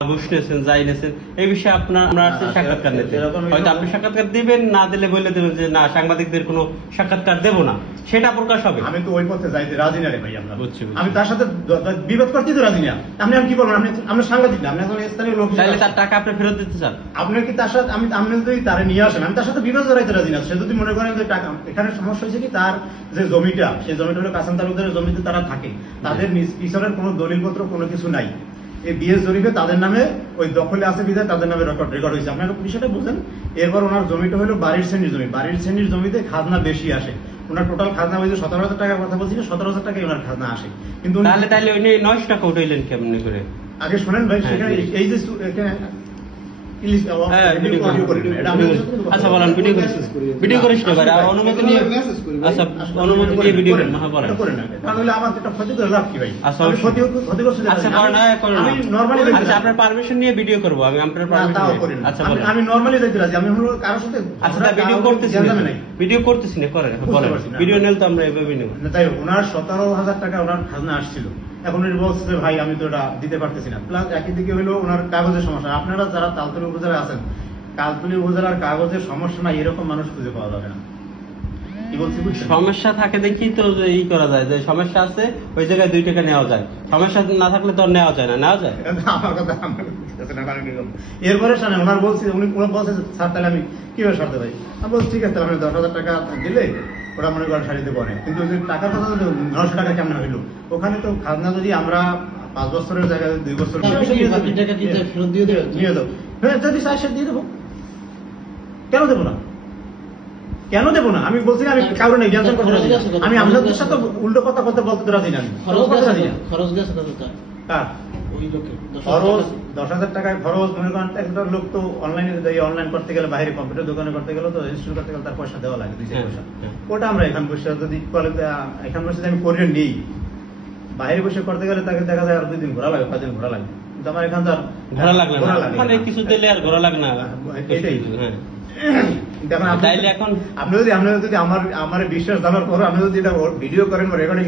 ঘুষ নিয়েছেন, যাই নিয়েছেন, এই বিষয়ে আমরা সাক্ষাৎকার নিতে, হয়তো আপনি সাক্ষাৎকার দিবেন, না দিলে বলে দেবেন যে না সাংবাদিকদের কোনো সাক্ষাৎকার দেবো না, সেটা প্রকাশ হবে। আমি তো ওই পথে যাইতে রাজি না রে ভাই। আমরা বুঝছি। আমি তার সাথে বিবাদ করতে তো রাজি না। আপনি কি বলবেন? আপনি সাংবাদিক না, আপনি এখন স্থানীয় লোক। তাহলে তার টাকা আপনি ফেরত দিতে চান? আপনি কি তার সাথে আপনি যদি তারে নিয়ে আসেন, আমি তার সাথে বিবাদ জড়াইতে রাজি না। সে যদি মনে করেন যে টাকা, এখানে সমস্যা হয়েছে কি, তার যে জমিটা, সেই জমিটা হলো কাসাম তালুকদারের জমিতে তারা থাকে, তাদের পিছনের কোনো দলিলপত্র কোনো কিছু নাই। এই বিএস জরিপে তাদের নামে ওই দখলে আছে বিধায় তাদের নামে রেকর্ড হয়েছে। আপনারা বিষয়টা বুঝেন। এরপর ওনার জমিটা হলো বাড়ির শ্রেণীর জমি। বাড়ির শ্রেণীর জমিতে খাজনা বেশি আসে। ওনার টোটাল খাজনা হয়েছে 17,000 টাকার কথা বলছি, 17,000 টাকাই ওনার খাজনা আসে। কিন্তু তাহলে ওই 9 টাকা উঠাইলেন কেমনি করে? আগে শোনেন ভাই, সেখানে এই যে এখানে আচ্ছা বলেন, ভিডিও করিস না ভাই, অনুমতি নিয়ে, আচ্ছা অনুমতি নিয়ে ভিডিও করেন। হ্যাঁ বলেন। তাহলে আমার এটা ক্ষতি করে লাভ কি ভাই? আচ্ছা ক্ষতি করতে আচ্ছা করেন না, করেন না। আমি নরমালি আচ্ছা আপনার পারমিশন নিয়ে ভিডিও করব, আমি আপনার পারমিশন। আচ্ছা বলেন। আমি নরমালি যাইতে রাজি। আমি হলো কারোর সাথে আচ্ছা ভিডিও করতেছি না, করেন বলেন। ভিডিও নিলে তো আমরা এভাবেই নেব। তাই ওনার 17,000 টাকা ওনার খাজনা আসছিল। এখন উনি বলছে যে ভাই আমি তো এটা দিতে পারতেছি না। প্লাস একই দিকে হলো ওনার কাগজের সমস্যা। আপনারা যারা তালতলী উপজেলায় আছেন, তালতলী উপজেলার কাগজের সমস্যা নাই এরকম মানুষ খুঁজে পাওয়া যাবে না। কি বলছি বুঝছেন? সমস্যা থাকে দেখি তো ই করা যায়, যে সমস্যা আছে ওই জায়গায় 2 টাকা নেওয়া যায়, সমস্যা না থাকলে তো নেওয়া যায় না। নেওয়া যায় আমার কথা এরপরে শোনে ওনার বলছি, উনি বলছে স্যার তাহলে আমি কিভাবে সারতে পারি। আমি বলছি ঠিক আছে, তাহলে 10,000 টাকা দিলে ওরা মনে করেন সারিতে পারে। কিন্তু ওই টাকার কথা 900 টাকা কেমন হইলো? ওখানে তো খাজনা যদি আমরা 5 বছরের জায়গায় 2 বছর নিয়ে যাবো, হ্যাঁ যদি চাই সে দিয়ে দেবো। কেন দেবো না? কেন দেবো না? আমি বলছি আমি কারো নেই জ্ঞান করতে রাজি না। আমি আপনাদের সাথে উল্টো কথা বলতে রাজি না। খরচ গেছে কত টাকা? কার ওই লোকের খরচ 10,000 টাকায় খরচ। মনে করেন একটা লোক তো অনলাইনে অনলাইন করতে গেলে, বাইরে কম্পিউটার দোকানে করতে গেলে তো রেজিস্টার করতে গেলে তার পয়সা দেওয়া লাগে, 2-4 পয়সা। ওটা আমরা এখান বসে যদি এখান বসে আমি করে নিই, বাইরে বসে করতে গেলে তাকে দেখা যায় আর 2 দিন ঘোরা লাগে, 5 দিন ঘোরা লাগে। কিন্তু আমার এখান তো ঘোরা লাগবে না, মানে কিছু দিলে আর ঘোরা লাগে না। এটাই। হ্যাঁ আপনি যদি আমার বিশ্বাস জানার পর আপনি যদি এটা ভিডিও করেন বা রেকর্ডিং